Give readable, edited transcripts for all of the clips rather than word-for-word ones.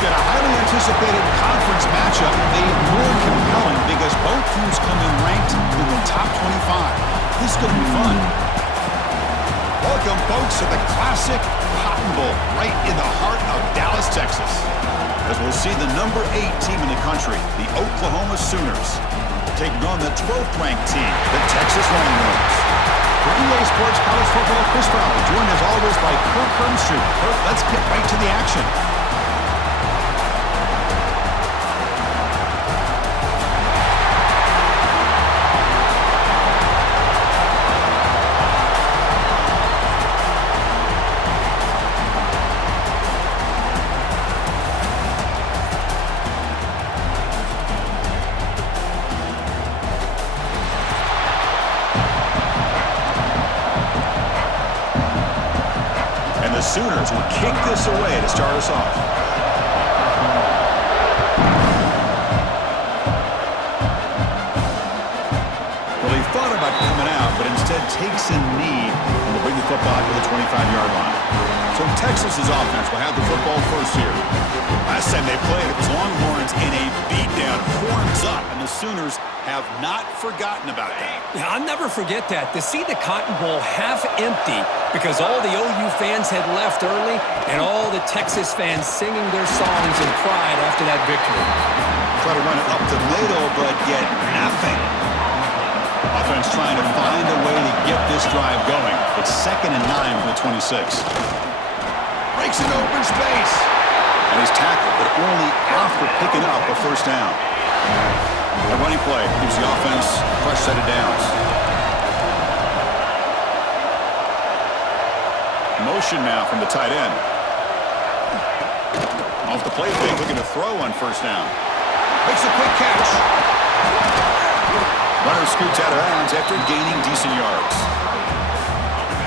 that a highly anticipated conference matchup made more compelling because both teams come in ranked in the top 25. This is going to be fun. Welcome, folks, to the classic Cotton Bowl right in the heart of Dallas, Texas. As we'll see the number 8 team in the country, the Oklahoma Sooners, taking on the 12th ranked team, the Texas Longhorns. For EA Sports College Football, Chris Fowler, joined as always by Kirk Hermstreet. Kirk, let's get right to the action. The Sooners will kick this away to start us off. Well, he thought about coming out, but instead takes a knee and will bring the football to the 25-yard line. So Texas's offense will have the football first here. Last time they played, it was Longhorns in a beatdown, horns up, and the Sooners have not forgotten about that. Yeah, I'll never forget that. To see the Cotton Bowl half empty because all the OU fans had left early and all the Texas fans singing their songs in pride after that victory. Try to run it up the middle, but get nothing. Offense trying to find a way to get this drive going. It's 2nd and 9 from the 26. Breaks an open space. And he's tackled, but only after picking up a first down. A running play gives the offense a fresh set of downs. Motion now from the tight end. Off the play fake, looking to throw on first down. Makes a quick catch. Runner scoots out of bounds after gaining decent yards.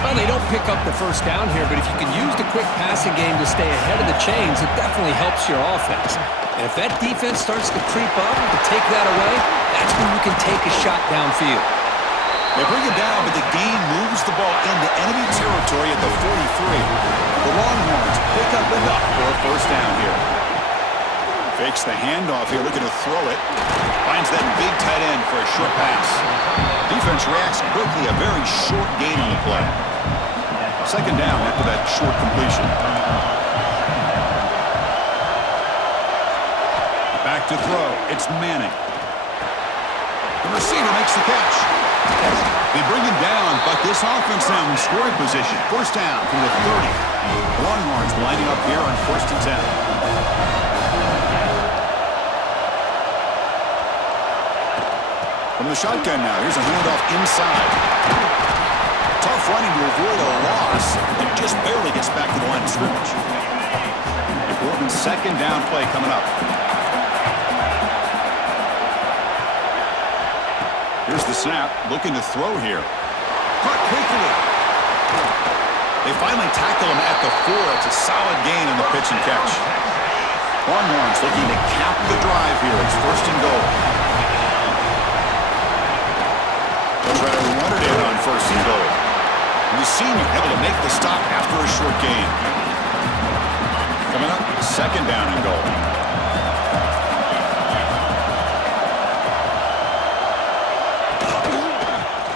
Well, they don't pick up the first down here, but if you can use the quick passing game to stay ahead of the chains, it definitely helps your offense. And if that defense starts to creep up to take that away, that's when you can take a shot downfield. They bring it down, but the gain moves the ball into enemy territory at the 43. The Longhorns pick up enough for a first down here. Fakes the handoff here, looking to throw it. Finds that big tight end for a short pass. Defense reacts quickly, a very short gain on the play. Second down after that short completion. Back to throw. It's Manning. The receiver makes the catch. They bring him down, but this offense now in scoring position. First down from the 30. The Longhorns lining up here on 1st and 10. From the shotgun now, here's a handoff inside. Tough running to avoid a loss, and just barely gets back to the line of scrimmage. Important 2nd down play coming up. Here's the snap, looking to throw here. Caught quickly. They finally tackle him at the 4. It's a solid gain on the pitch and catch. Longhorns looking to cap the drive here. It's 1st and goal. They'll try to run it in on 1st and goal. And the senior able to make the stop after a short gain. Coming up, 2nd down and goal.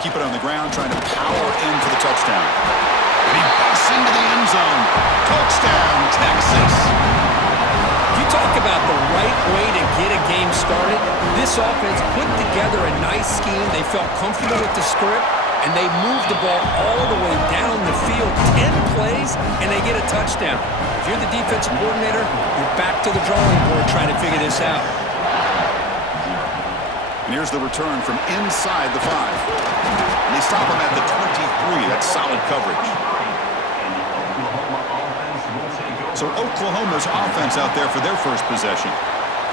Keep it on the ground, trying to power in for the touchdown. And he busts into the end zone. Touchdown, Texas. You talk about the right way to get a game started. This offense put together a nice scheme. They felt comfortable with the script, and they moved the ball all the way down the field. 10 plays, and they get a touchdown. If you're the defensive coordinator, you're back to the drawing board trying to figure this out. And here's the return from inside the 5. And they stop him at the 23. That's solid coverage. So Oklahoma's offense out there for their first possession.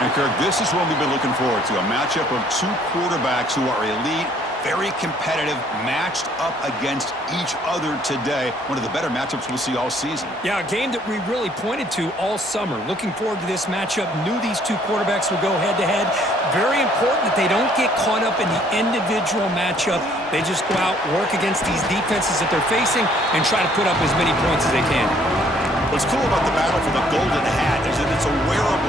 And Kirk, this is what we've been looking forward to, a matchup of 2 quarterbacks who are elite, very competitive, matched up against each other today. One of the better matchups we'll see all season. Yeah, a game that we really pointed to all summer. Looking forward to this matchup. Knew these 2 quarterbacks would go head-to-head. Very important that they don't get caught up in the individual matchup. They just go out, work against these defenses that they're facing, and try to put up as many points as they can. What's cool about the battle for the golden hat is that it's a wearable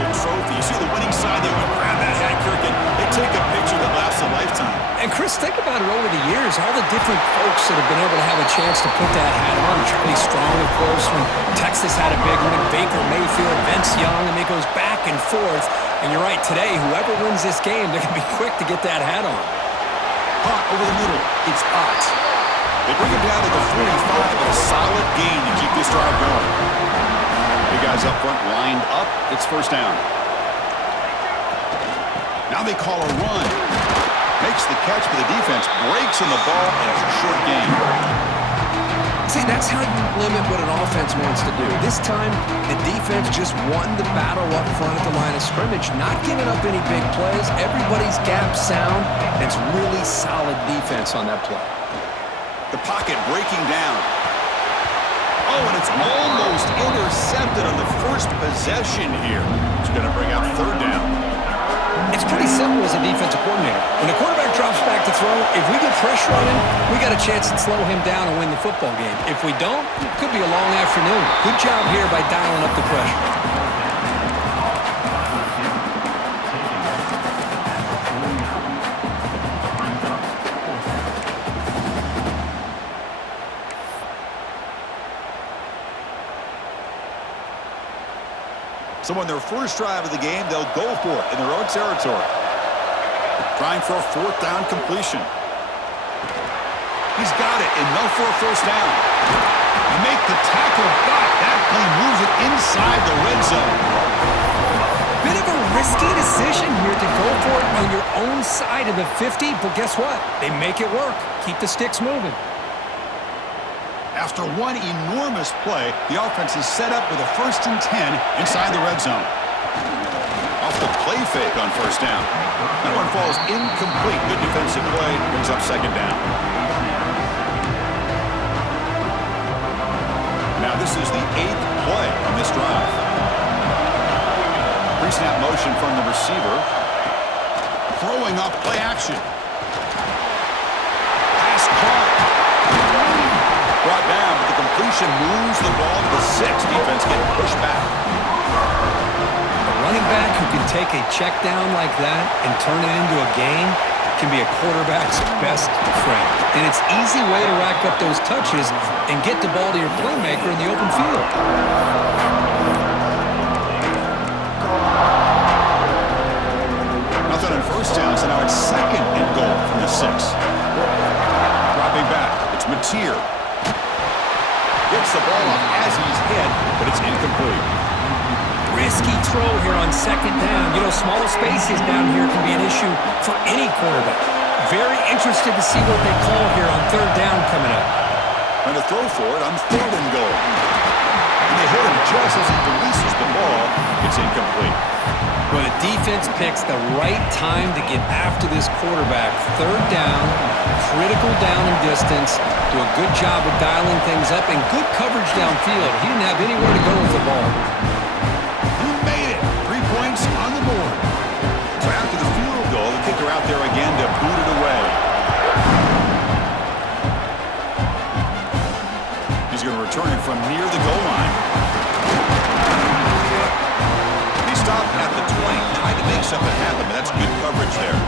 just think about it over the years, all the different folks that have been able to have a chance to put that hat on. Charlie Strong, of course, when Texas had a big one. Baker Mayfield, Vince Young, and it goes back and forth. And you're right, today, whoever wins this game, they're going to be quick to get that hat on. Hunt over the middle. It's Ott. They bring him down to the 45 and a solid gain to keep this drive going. The guys up front lined up. It's first down. Now they call a run. Makes the catch, but the defense breaks in the ball, and it's a short gain. See, that's how you limit what an offense wants to do. This time, the defense just won the battle up front at the line of scrimmage, not giving up any big plays. Everybody's gap sound, and it's really solid defense on that play. The pocket breaking down. Oh, and it's almost intercepted on the first possession here. It's going to bring out third down. It's pretty simple as a defensive coordinator. When the quarterback drops back to throw, if we get pressure on him, we got a chance to slow him down and win the football game. If we don't, it could be a long afternoon. Good job here by dialing up the pressure. So on their first drive of the game, they'll go for it in their own territory. Trying for a fourth down completion. He's got it, enough for a first down. And make the tackle, but that play moves it inside the red zone. Bit of a risky decision here to go for it on your own side of the 50, but guess what? They make it work. Keep the sticks moving. After one enormous play, the offense is set up with a 1st and 10 inside the red zone. Off the play fake on first down. That one falls incomplete. Good defensive play, brings up second down. Now this is the 8th play on this drive. Pre-snap motion from the receiver. Throwing up play action. Pass caught. Brought down, but the completion moves the ball to the 6. Defense getting pushed back. A running back who can take a check down like that and turn it into a gain can be a quarterback's best friend. And it's an easy way to rack up those touches and get the ball to your playmaker in the open field. Nothing on first down, so now it's 2nd and goal from the 6. Dropping back, it's Mateer. Gets the ball off as he's hit, but it's incomplete. Risky throw here on 2nd down. You know, small spaces down here can be an issue for any quarterback. Very interested to see what they call here on 3rd down coming up. And to throw for it on 3rd and goal. And they hit him just as he releases the ball. It's incomplete. Well, the defense picks the right time to get after this quarterback. 3rd down, critical down and distance. Do a good job of dialing things up and good coverage downfield. He didn't have anywhere to go with the ball. He made it. 3 points on the board. So after the field goal, the kicker out there again to boot it away. He's going to return it from near the goal line. He stopped at the 20, tried to make something happen, but that's good coverage there.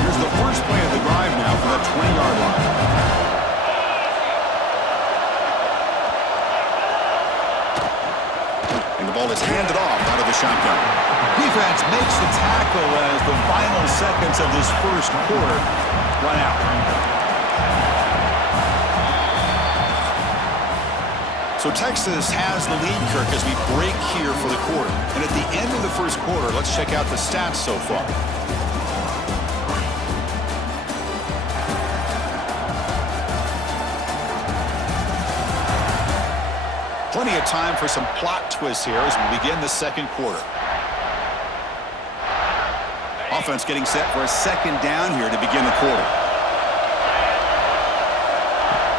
Here's the first play of the drive now from the 20-yard line. And the ball is handed off out of the shotgun. Defense makes the tackle as the final seconds of this first quarter run out. So Texas has the lead, Kirk, as we break here for the quarter. And at the end of the first quarter, let's check out the stats so far. Plenty of time for some plot twists here as we begin the second quarter. Offense getting set for a 2nd down here to begin the quarter.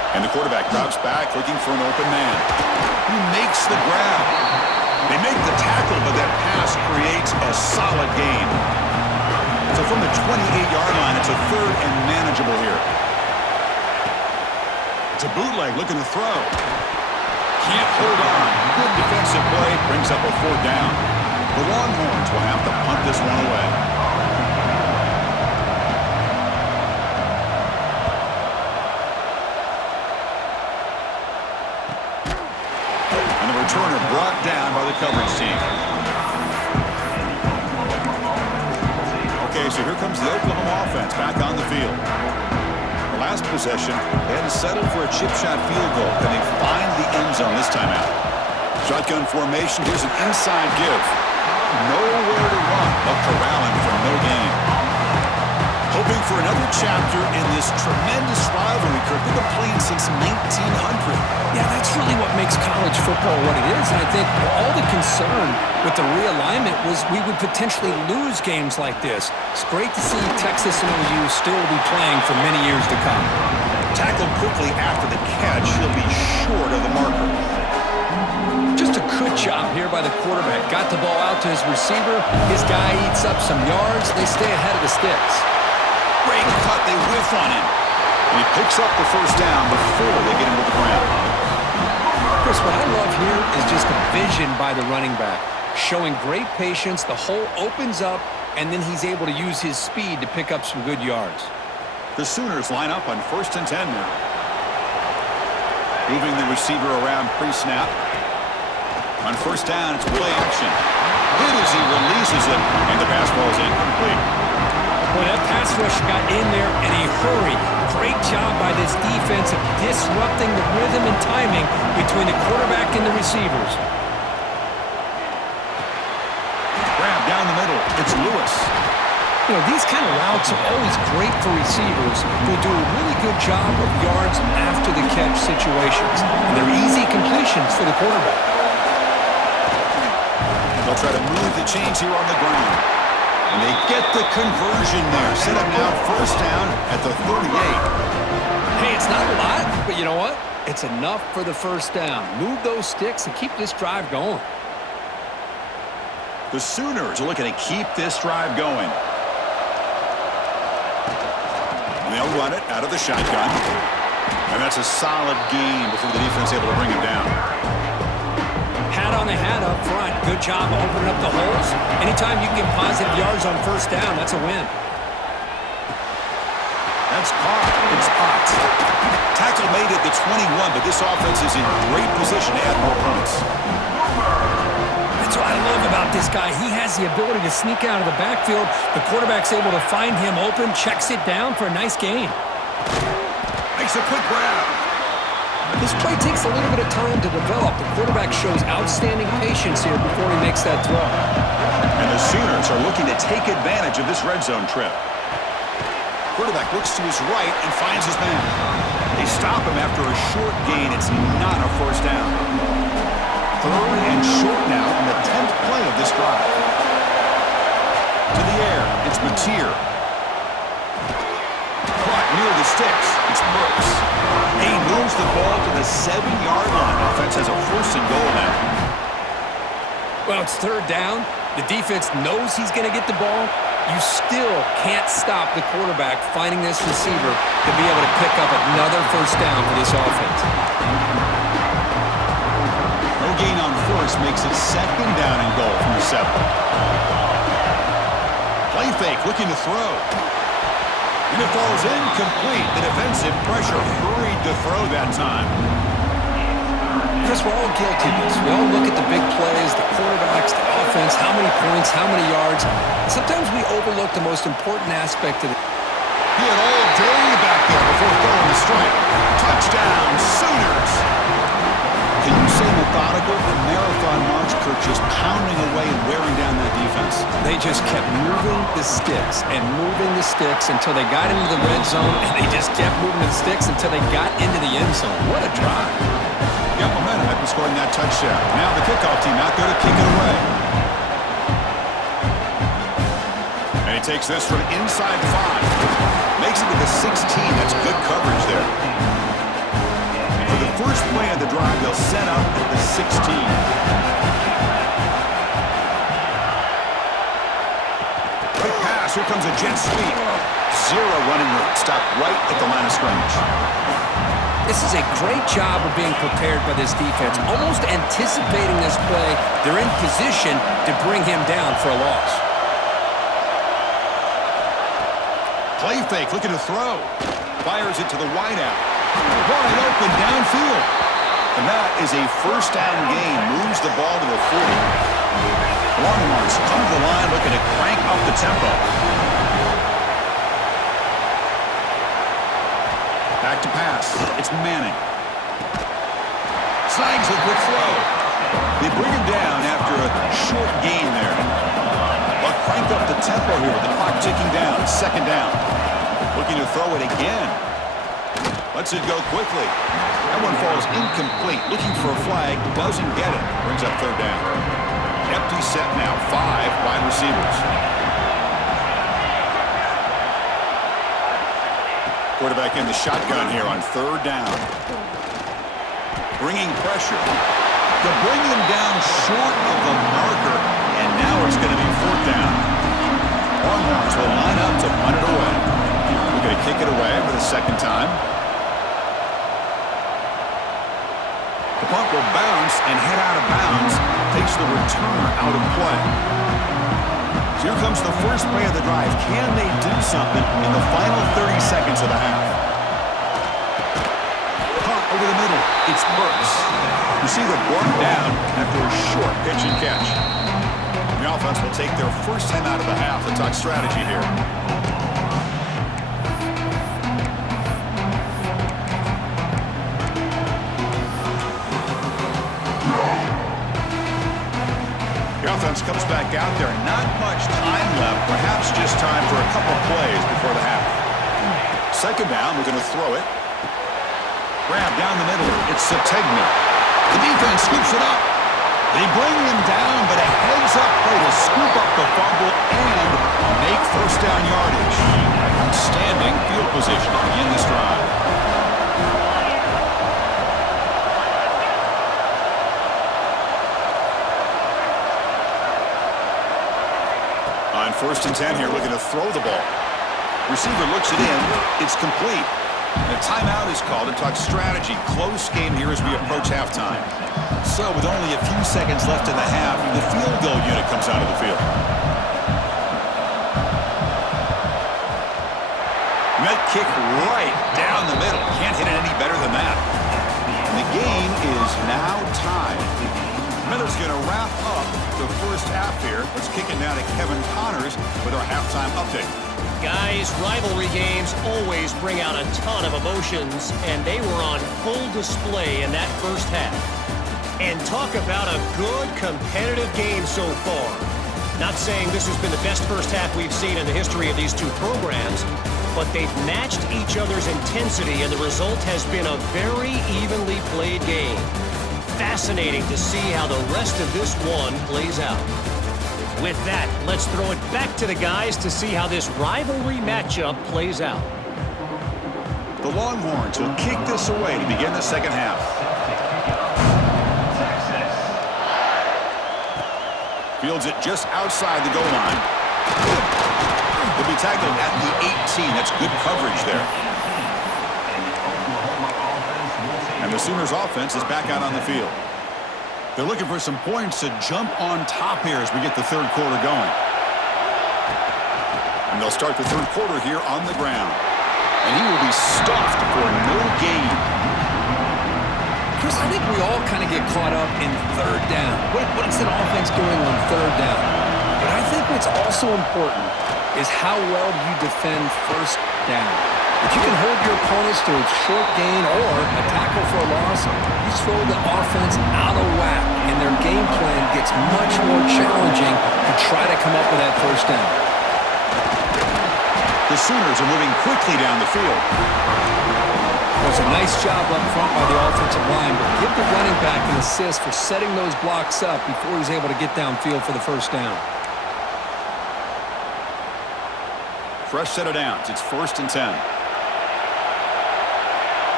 And the quarterback drops back looking for an open man. He makes the grab. They make the tackle, but that pass creates a solid gain. So from the 28-yard line, it's a 3rd and manageable here. It's a bootleg looking to throw. Can't hold on. Good defensive play brings up a 4th down. The Longhorns will have to punt this one away. brought down by the coverage team. Okay, so here comes the Oklahoma offense back on the field. The last possession, they had to settle for a chip shot field goal. Can they find the end zone this time out? Shotgun formation. Here's an inside give. Nowhere to run, but corralling for no gain. Hoping for another chapter in this tremendous rivalry, Kirk. They've been playing since 1900. Yeah, that's really what makes college football what it is. And I think all the concern with the realignment was we would potentially lose games like this. It's great to see Texas and OU still be playing for many years to come. Tackled quickly after the catch. He'll be short of the marker. Just a good job here by the quarterback. Got the ball out to his receiver. His guy eats up some yards. They stay ahead of the sticks. Great cut. They whiff on him. And he picks up the first down before they get him to the ground. Chris, what I love here is just the vision by the running back. Showing great patience. The hole opens up, and then he's able to use his speed to pick up some good yards. The Sooners line up on 1st and 10 now. Moving the receiver around pre-snap. On first down, it's play action. Hit as he releases it, and the pass ball is incomplete. Boy, that pass rush got in there in a hurry. Great job by this defense of disrupting the rhythm and timing between the quarterback and the receivers. Grab down the middle. It's Lewis. You know, these kind of routes are always great for receivers who do a really good job of yards after the catch situations. And they're easy completions for the quarterback. They'll try to move the chains here on the ground. And they get the conversion there. Set up now first down at the 38. Hey, it's not a lot, but you know what? It's enough for the first down. Move those sticks and keep this drive going. The Sooners are looking to keep this drive going. And they'll run it out of the shotgun. And that's a solid gain before the defense is able to bring him down. Hat on the hat up front. Good job opening up the holes. Anytime you can get positive yards on first down, that's a win. That's caught. It's popped. Tackle made at the 21, but this offense is in great position to add more points. That's what I love about this guy. He has the ability to sneak out of the backfield. The quarterback's able to find him open, checks it down for a nice gain. Makes a quick grab. This play takes a little bit of time to develop. The quarterback shows outstanding patience here before he makes that throw. And the Sooners are looking to take advantage of this red zone trip. Quarterback looks to his right and finds his man. They stop him after a short gain. It's not a first down. 3rd and short now in the 10th play of this drive. To the air, it's Mateer. Caught near the sticks, it's Brooks. He moves the ball to the 7-yard line. Offense has a 1st and goal now. Well, it's 3rd down. The defense knows he's going to get the ball. You still can't stop the quarterback finding this receiver to be able to pick up another first down for this offense. No gain on first makes it 2nd down and goal from the 7. Play fake, looking to throw. And it falls incomplete. The defensive pressure hurried to throw that time. Chris, we're all guilty of this. We all look at the big plays, the quarterbacks, the offense, how many points, how many yards. And sometimes we overlook the most important aspect of it. He had all day back there before throwing the strike. Touchdown, Sooners! Can you say methodical? A marathon march, Kirk, just pounding away and wearing down that defense. They just kept moving the sticks and moving the sticks until they got into the red zone, and they just kept moving the sticks until they got into the end zone. What a drive. Got momentum after scoring that touchdown. Now the kickoff team out there to kick it away. And he takes this from inside 5. Makes it to the 16. That's good coverage there. For the first play of the drive, they'll set up at the 16. Quick pass. Here comes a jet sweep. 0 running room. Stop right at the line of scrimmage. This is a great job of being prepared by this defense, almost anticipating this play. They're in position to bring him down for a loss. Play fake, looking to throw. Fires it to the wideout. Wide open downfield. And that is a first down gain. Moves the ball to the 40. Longhorns come to the line looking to crank up the tempo. Back to pass. It's Manning. Snags a quick throw. They bring him down after a short gain there. But crank up the tempo here with the clock ticking down. Second down. Looking to throw it again. Lets it go quickly. That one falls incomplete. Looking for a flag. Doesn't get it. Brings up third down. Empty set now. 5 wide receivers. Quarterback in the shotgun here on third down. Bringing pressure. To bring them down short of the marker. And now it's going to be fourth down. Longhorns will line up to punt it away. We're going to kick it away for the second time. The punt will bounce and head out of bounds. Takes the returner out of play. So here comes the first play of the drive. Can they do something in the final 30 seconds of the half? Punt over the middle. It's Burks. Receiver brought down after a short pitch and catch. The offense will take their first time out of the half to talk strategy here. Offense comes back out there. Not much time left. Perhaps just time for a couple plays before the half. Second down. We're going to throw it. Grab down the middle. It's Sategna. The defense scoops it up. They bring him down, but a heads-up play to scoop up the fumble and make first down yardage. Outstanding field position to begin this drive. First and 10 here, looking to throw the ball. Receiver looks it in. It's complete. And a timeout is called to talk strategy. Close game here as we approach halftime. So with only a few seconds left in the half, the field goal unit comes out of the field. That kick right down the middle. Can't hit it any better than that. And the game is now tied. Miller's going to wrap up the first half here. Let's kick it now to Kevin Connors with our halftime update. Guys, rivalry games always bring out a ton of emotions, and they were on full display in that first half. And talk about a good competitive game so far. Not saying this has been the best first half we've seen in the history of these two programs, but they've matched each other's intensity, and the result has been a very evenly played game. Fascinating to see how the rest of this one plays out. With that, let's throw it back to the guys to see how this rivalry matchup plays out. The Longhorns will kick this away to begin the second half. Fields it just outside the goal line. Will be tackled at the 18. That's good coverage there. And the Sooners offense is back out on the field. They're looking for some points to jump on top here as we get the third quarter going. And they'll start the third quarter here on the ground. And he will be stuffed for no gain. Chris, I think we all kind of get caught up in third down. What is that offense doing on third down? But I think what's also important is how well you defend first down. If you can hold your opponents to a short gain or a tackle for a loss, you throw the offense out of whack, and their game plan gets much more challenging to try to come up with that first down. The Sooners are moving quickly down the field. It was a nice job up front by the offensive line, but give the running back an assist for setting those blocks up before he's able to get downfield for the first down. Fresh set of downs. It's first and 10.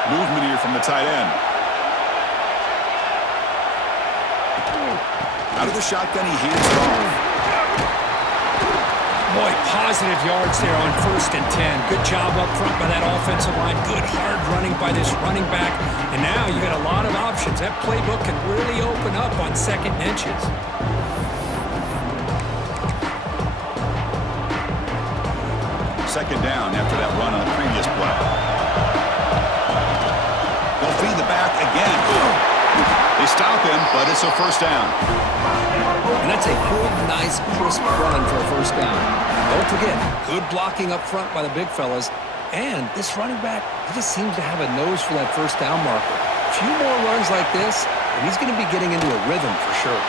Movement here from the tight end. Out of the shotgun, he hands it off. Boy, positive yards there on first and 10. Good job up front by that offensive line. Good hard running by this running back. And now you got a lot of options. That playbook can really open up on second and inches. Second down after that run on the previous play. They'll feed the back again. stop him, but it's a first down. And that's a good, nice, crisp run for a first down. Don't forget, good blocking up front by the big fellas. And this running back, he just seems to have a nose for that first down marker. A few more runs like this, and he's going to be getting into a rhythm for sure.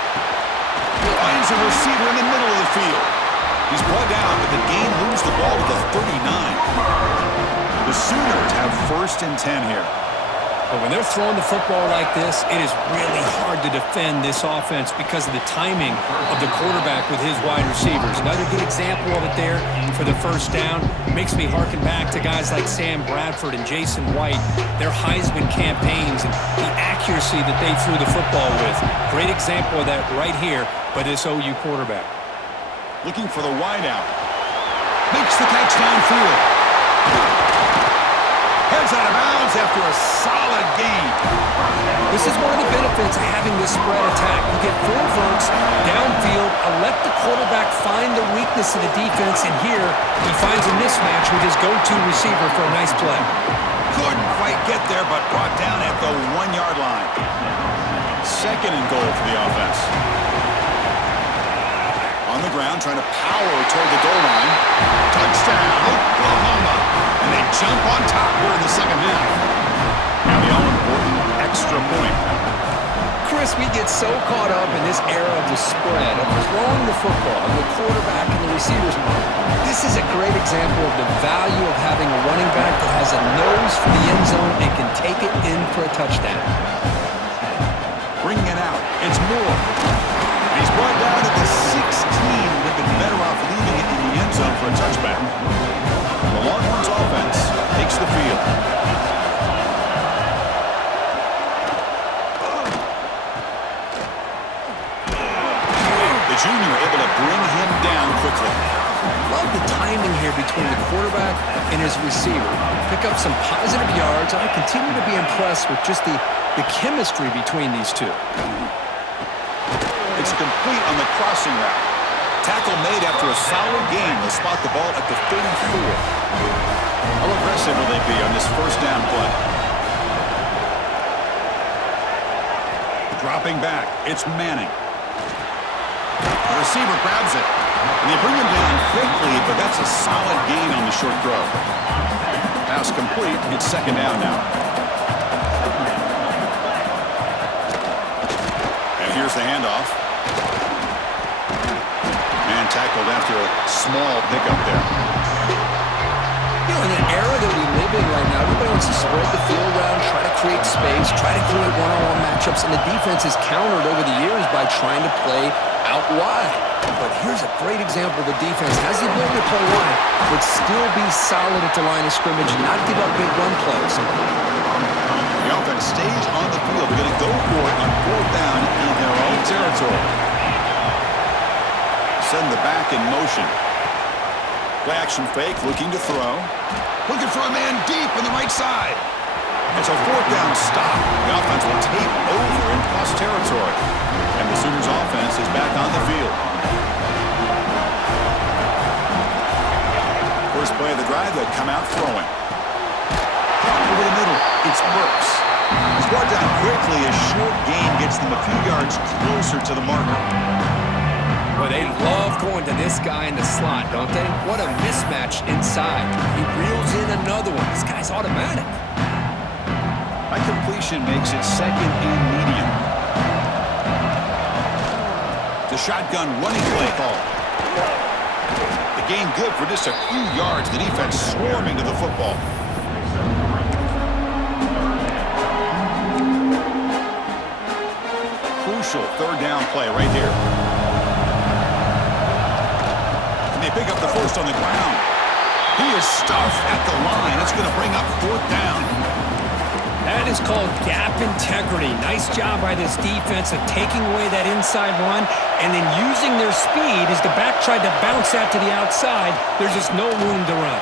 Finds a receiver in the middle of the field. He's brought down, but the game moves the ball to the 39. The Sooners have 1st and 10 here. But when they're throwing the football like this, it is really hard to defend this offense because of the timing of the quarterback with his wide receivers. Another good example of it there for the first down. Makes me harken back to guys like Sam Bradford and Jason White, their Heisman campaigns and the accuracy that they threw the football with. Great example of that right here by this OU quarterback. Looking for the wideout. Makes the catch downfield. Heads out of bounds after a solid gain. This is one of the benefits of having this spread attack. You get 4 votes downfield, let the quarterback find the weakness of the defense, and here he finds a mismatch with his go-to receiver for a nice play. Couldn't quite get there, but brought down at the 1-yard line. 2nd and goal for the offense. On the ground, trying to power toward the goal line. Touchdown, Oklahoma. And they jump on top here in the second half. Now the all-important extra point. Chris, we get so caught up in this era of the spread, of throwing the football, and the quarterback and the receivers. This is a great example of the value of having a running back that has a nose for the end zone and can take it in for a touchdown. Bringing it out. It's Moore. And he's brought down at the 16. Would have been better off leaving it in the end zone for a touchback. The Longhorns offense takes the field. The junior able to bring him down quickly. Love the timing here between the quarterback and his receiver. Pick up some positive yards, and I continue to be impressed with just the chemistry between these two. It's complete on the crossing route. Tackle made after a solid gain. They'll spot the ball at the 34. How aggressive will they be on this first down play? Dropping back. It's Manning. The receiver grabs it. And they bring him down quickly, but that's a solid gain on the short throw. Pass complete. It's 2nd down now. And here's the handoff. And tackled after a small pickup there. You know, in an era that we live in right now, everybody wants to spread the field around, try to create space, try to create one-on-one matchups, and the defense has countered over the years by trying to play out wide. But here's a great example of the defense. Has the ability to play wide, but still be solid at the line of scrimmage and not give up big run plays. The offense stays on the field. They're going to go for it on 4th down in their own territory. Send the back in motion. Play action fake, looking to throw. Looking for a man deep on the right side. It's a 4th down stop. The offense will take over in cross territory. And the Sooners offense is back on the field. First play of the drive, they come out throwing. Over the middle, it's Brooks. He's brought down quickly. A short gain gets them a few yards closer to the marker. Well, they love going to this guy in the slot, don't they? What a mismatch inside. He reels in another one. This guy's automatic. That completion makes it 2nd and medium. The shotgun running play call. The gain good for just a few yards. The defense swarming to the football. Crucial 3rd down play right here. They pick up the first on the ground. He is stuffed at the line. It's going to bring up 4th down. That is called gap integrity. Nice job by this defense of taking away that inside run and then using their speed as the back tried to bounce that to the outside. There's just no room to run.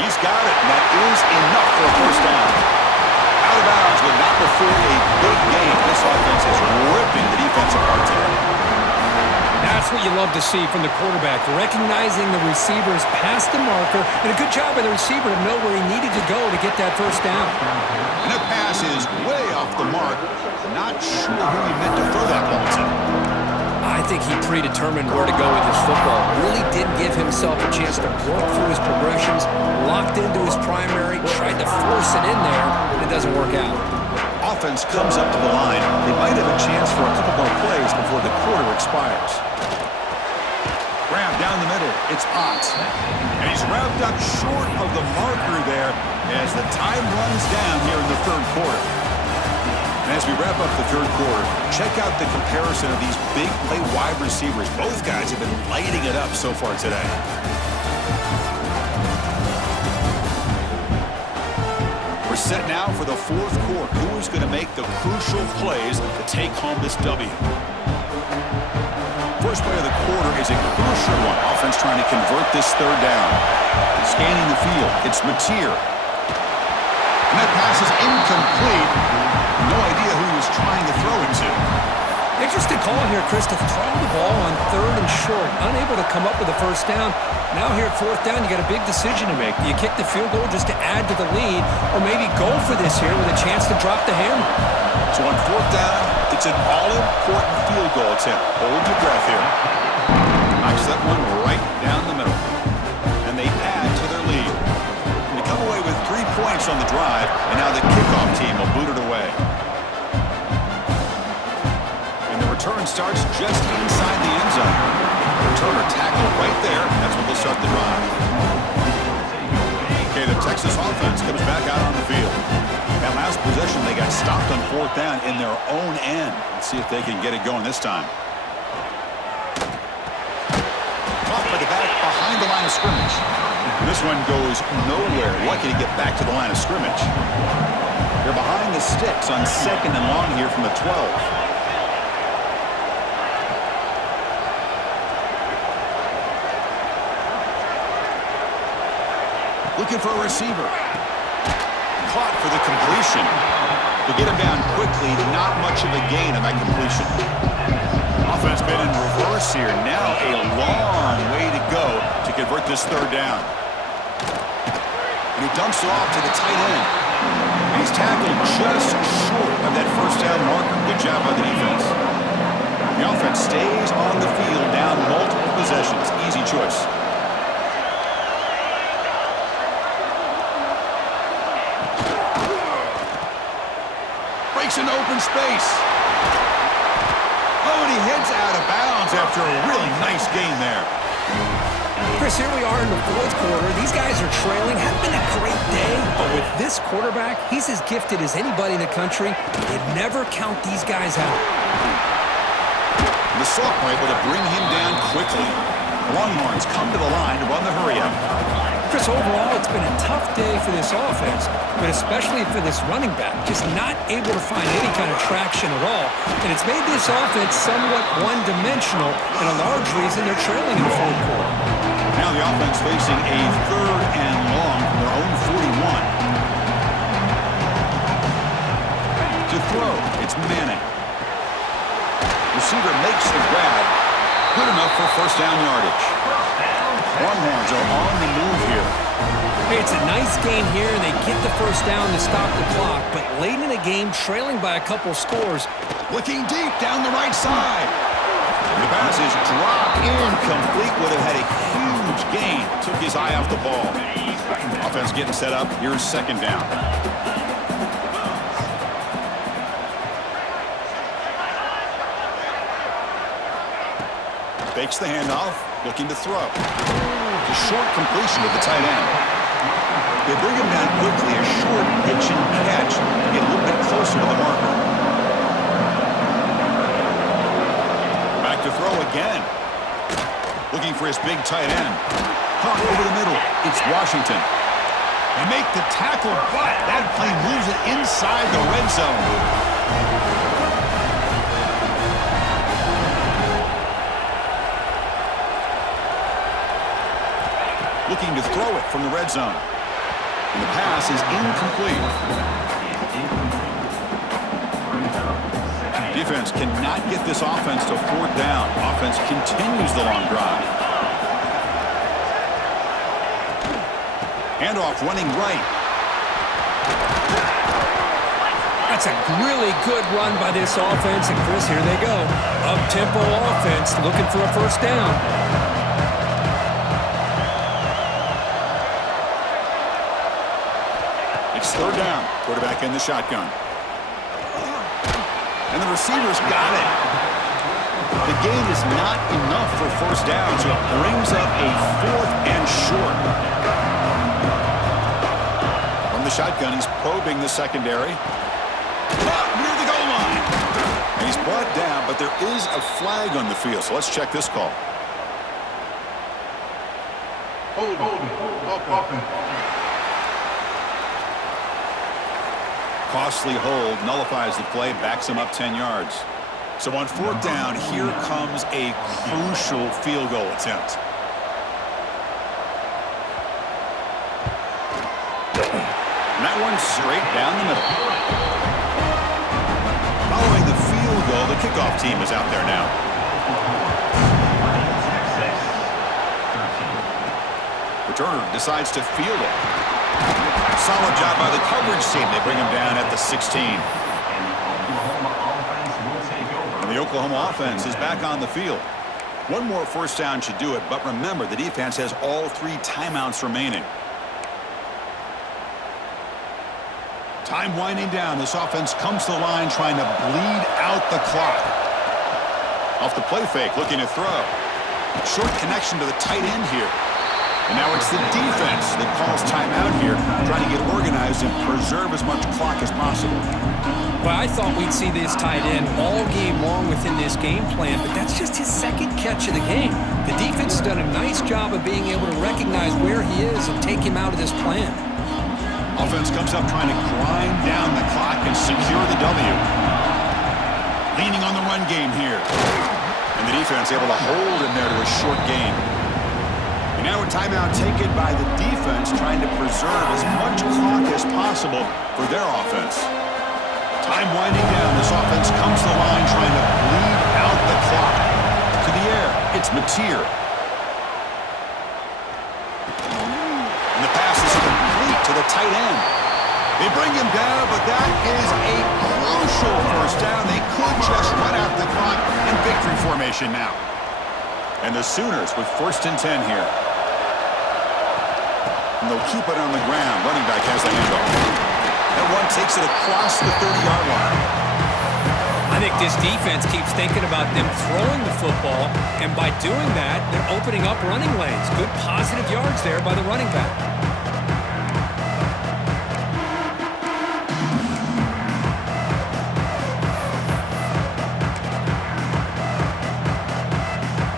He's got it, and that is enough for a first down. Out of bounds, but not before a big game. This offense is ripping the defense apart today. Now That's what you love to see from the quarterback, recognizing the receiver's past the marker, and a good job by the receiver to know where he needed to go to get that first down. And that pass is way off the mark. Not sure who he meant to throw that ball to. I think he predetermined where to go with his football. Really did give himself a chance to work through his progressions, locked into his primary, tried to force it in there, and it doesn't work out. Offense comes up to the line. They might have a chance for a couple more plays before the quarter expires. Grab down the middle. It's Ott. And he's wrapped up short of the marker there as the time runs down here in the third quarter. And as we wrap up the third quarter, check out the comparison of these big play wide receivers. Both guys have been lighting it up so far today. We're set now for the fourth quarter. Who is going to make the crucial plays to take home this W? First play of the quarter is a crucial one. Offense trying to convert this third down. Scanning the field, it's Mateer. And that pass is incomplete. No idea who he was trying to throw it to. Interesting call here, Chris, to throw the ball on third and short. Unable to come up with a first down. Now here at fourth down, you got a big decision to make. Do you kick the field goal just to add to the lead, or maybe go for this here with a chance to drop the hammer? So on fourth down, it's an all-important field goal attempt. Hold your breath here. Knocks that one right down the middle. And they add to their lead. They come away with 3 points on the drive, and now the kickoff team will boot it away. And the return starts just inside the end zone. Returner tackled right there. That's when they'll start the drive. Okay, the Texas offense comes back out on the field. That last possession, they got stopped on fourth down in their own end. Let's see if they can get it going this time. Caught by the back behind the line of scrimmage. This one goes nowhere. Lucky to get back to the line of scrimmage. They're behind the sticks on second and long here from the 12. Looking for a receiver. Caught for the completion. To get him down quickly, not much of a gain on that completion. Offense been in reverse here. Now a long way to go to convert this third down. And he dumps it off to the tight end. And he's tackled just short of that first down marker. Good job by the defense. The offense stays on the field, down multiple possessions. Easy choice. Breaks into open space. Oh, and he heads out of bounds after a really nice gain there. Chris, here we are in the fourth quarter. These guys are trailing. Hadn't been a great day, but with this quarterback, he's as gifted as anybody in the country. You never count these guys out. The sophomore able to bring him down quickly. Longhorns come to the line to run the hurry-up. Chris, overall, it's been a tough day for this offense, but especially for this running back. Just not able to find any kind of traction at all. And it's made this offense somewhat one-dimensional, and a large reason they're trailing in the fourth quarter. Now the offense facing a third and long from their own 41. To throw, it's Manning. Receiver makes the grab. Good enough for first down yardage. Longhorns are on the move here. Hey, it's a nice game here, and they get the first down to stop the clock, but late in the game, trailing by a couple scores. Looking deep down the right side. The pass is dropped incomplete. Would have had a huge gain. Took his eye off the ball. Offense getting set up. Here's second down. Fakes the handoff. Looking to throw. A short completion to the tight end. They bring him down quickly. A short pitch and catch to get a little bit closer to the marker. Back to throw again. Looking for his big tight end. Caught over the middle. It's Washington. They make the tackle, but that play moves it inside the red zone. Looking to throw it from the red zone. And the pass is incomplete. Defense cannot get this offense to fourth down. Offense continues the long drive. Handoff running right. That's a really good run by this offense. And, Chris, here they go. Up-tempo offense looking for a first down. It's third down. Quarterback in the shotgun. And the receivers got it. The gain is not enough for first down, so it brings up a fourth and short. From the shotgun, he's probing the secondary. Near the goal line. And he's brought down, but there is a flag on the field, so let's check this call. Hold on. Costly hold, nullifies the play, backs him up 10 yards. So on fourth down, here comes a crucial field goal attempt. And that one's straight down the middle. Following the field goal, the kickoff team is out there now. Returner decides to field it. Solid job by the coverage team. They bring him down at the 16. And the Oklahoma offense is back on the field. One more first down should do it, but remember, the defense has all 3 timeouts remaining. Time winding down. This offense comes to the line trying to bleed out the clock. Off the play fake, looking to throw. Short connection to the tight end here. And now it's the defense that calls timeout here, trying to get organized and preserve as much clock as possible. Well, I thought we'd see this tight end all game long within this game plan, but that's just his second catch of the game. The defense has done a nice job of being able to recognize where he is and take him out of this plan. Offense comes up trying to grind down the clock and secure the W. Leaning on the run game here. And the defense able to hold him there to a short gain. And now a timeout taken by the defense trying to preserve as much clock as possible for their offense. Time winding down. This offense comes to the line trying to bleed out the clock. To the air. It's Mateer. And the pass is complete to the tight end. They bring him down, but that is a crucial first down. They could just run out the clock in victory formation now. And the Sooners with 1st and 10 here. And they'll keep it on the ground. Running back has the handoff. That one takes it across the 30-yard line. I think this defense keeps thinking about them throwing the football, and by doing that, they're opening up running lanes. Good positive yards there by the running back.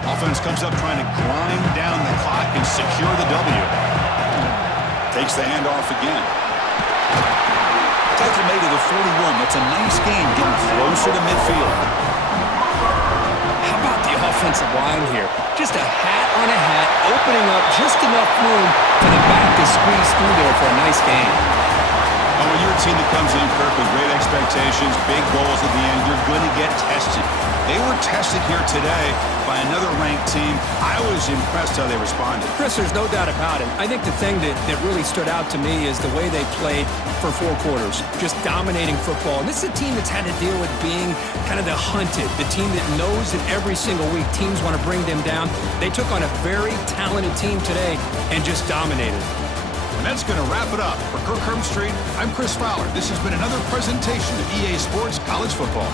Offense comes up trying to grind down the clock and secure the W. Takes the handoff again. Tackle made to the 41. That's a nice game, getting closer to midfield. How about the offensive line here? Just a hat on a hat, opening up just enough room for the back to squeeze through there for a nice game. Oh, when you're a team that comes in, Kirk, with great expectations, big goals at the end, you're going to get tested. They were tested here today by another ranked team. I was impressed how they responded. Chris, there's no doubt about it. I think the thing that really stood out to me is the way they played for 4 quarters, just dominating football. And this is a team that's had to deal with being kind of the hunted, the team that knows that every single week teams want to bring them down. They took on a very talented team today and just dominated. And that's going to wrap it up. For Kirk Herbstreit, I'm Chris Fowler. This has been another presentation of EA Sports College Football.